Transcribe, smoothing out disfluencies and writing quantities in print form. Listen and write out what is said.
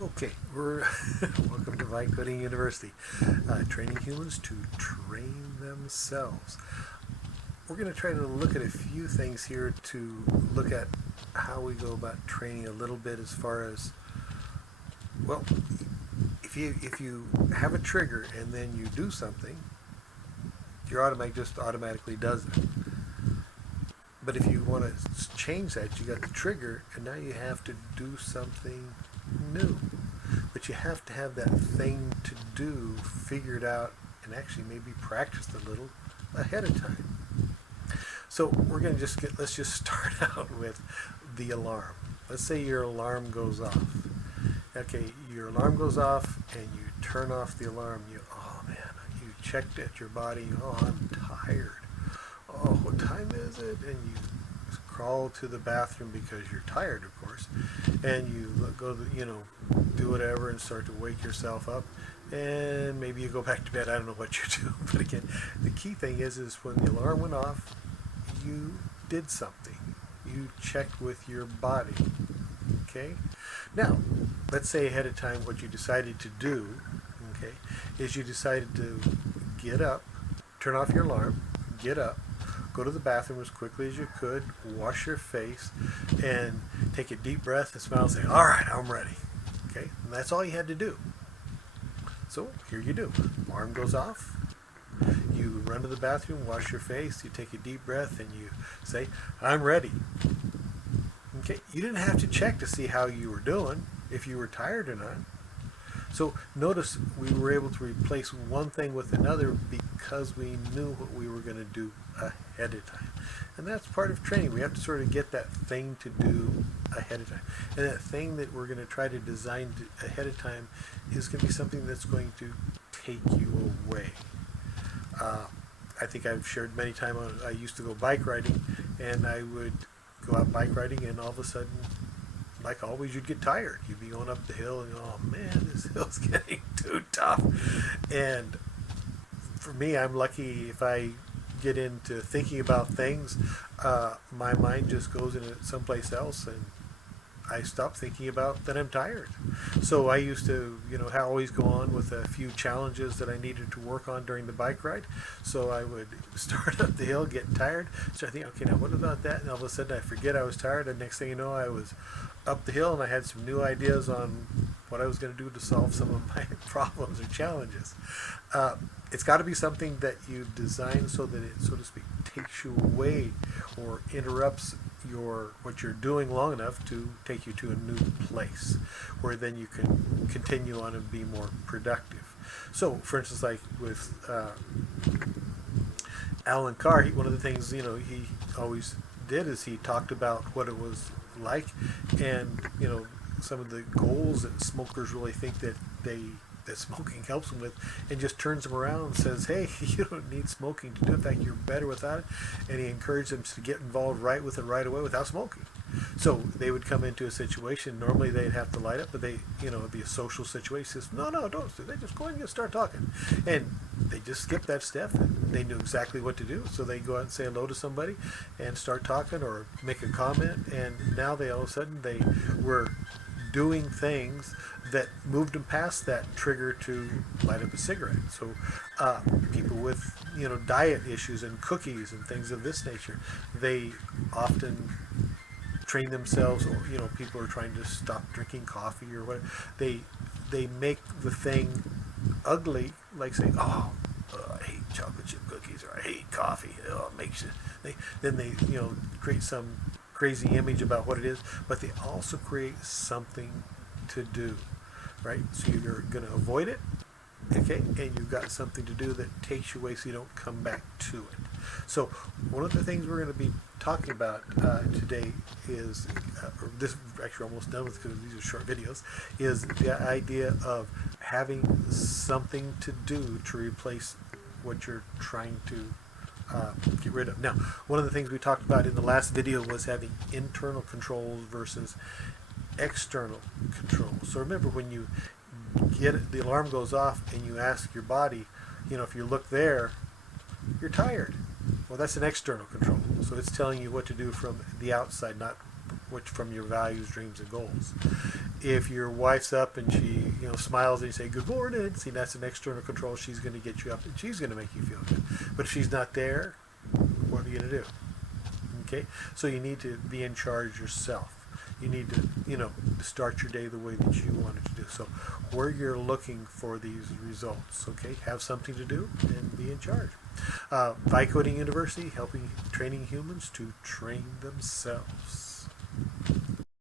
Okay, we're welcome to Vibe Coding University, training humans to train themselves. We're going to try to look at a few things here to look at how we go about training a little bit as far as, well, if you have a trigger and then you do something, your automatic just automatically does it. But if you want to change that, you got the trigger and now you have to do something new. But you have to have that thing to do figured out and actually maybe practiced a little ahead of time. So we're going to let's just start out with the alarm. Let's say your alarm goes off. Okay, your alarm goes off and you turn off the alarm. Oh man, you checked at your body. Oh, I'm tired. Oh, what time is it? And you crawl to the bathroom because you're tired, of course, and you go to, do whatever and start to wake yourself up, and maybe you go back to bed. I don't know what you do, but again, the key thing is when the alarm went off, you did something. You checked with your body. Okay? Now, let's say ahead of time what you decided to do, okay, is you decided to get up, turn off your alarm, get up, go to the bathroom as quickly as you could, wash your face, and take a deep breath and smile and say, all right, I'm ready. Okay? And that's all you had to do. So here you do. Alarm goes off. You run to the bathroom, wash your face, you take a deep breath, and you say, I'm ready. Okay? You didn't have to check to see how you were doing, if you were tired or not. So notice we were able to replace one thing with another because we knew what we were going to do ahead of time. And that's part of training. We have to sort of get that thing to do ahead of time. And that thing that we're going to try to design ahead of time is going to be something that's going to take you away. I think I've shared many times, I used to go bike riding, and I would go out bike riding, and all of a sudden, like always, you'd get tired. You'd be going up the hill and oh man, this hill's getting too tough. And for me, I'm lucky if I get into thinking about things, my mind just goes into someplace else and I stop thinking about that I'm tired. So I used to, always go on with a few challenges that I needed to work on during the bike ride. So I would start up the hill, get tired, start thinking, okay, now what about that? And all of a sudden I forget I was tired, and next thing you know, I was up the hill and I had some new ideas on what I was going to do to solve some of my problems or challenges. It's got to be something that you design so that it, so to speak, takes you away or interrupts what you're doing long enough to take you to a new place where then you can continue on and be more productive. So, for instance, like with Alan Carr, one of the things he always did is he talked about what it was like, and some of the goals that smokers really think that smoking helps them with, and just turns them around and says, hey, you don't need smoking to do it. In fact, you're better without it. And he encouraged them to get involved right with it right away without smoking. So they would come into a situation, normally they'd have to light up, but it'd be a social situation. Says, no, don't. They just go ahead and start talking. And they just skipped that step, and they knew exactly what to do. So they go out and say hello to somebody and start talking or make a comment, and now they all of a sudden they were doing things that moved them past that trigger to light up a cigarette. So people with diet issues and cookies and things of this nature, they often train themselves, or people are trying to stop drinking coffee or whatever. They make the thing ugly, like saying, oh, I hate chocolate chip cookies, or I hate coffee. Oh, it makes you. Then they create some crazy image about what it is, but they also create something to do, right? So you're going to avoid it, okay, and you've got something to do that takes you away so you don't come back to it. So one of the things we're going to be talking about today is, or this actually almost done with because these are short videos, is the idea of having something to do to replace what you're trying to get rid of. Now, one of the things we talked about in the last video was having internal controls versus external controls. So remember, when you get it, the alarm goes off and you ask your body, if you look there, you're tired. Well, that's an external control. So it's telling you what to do from the outside, not from your values, dreams, and goals. If your wife's up and she, smiles and you say good morning, see, that's an external control. She's going to get you up and she's going to make you feel good. But if she's not there, what are you going to do? Okay, so you need to be in charge yourself. You need to, start your day the way that you want it to do. So where you're looking for these results, okay, have something to do and be in charge. Vibe Coding University, training humans to train themselves.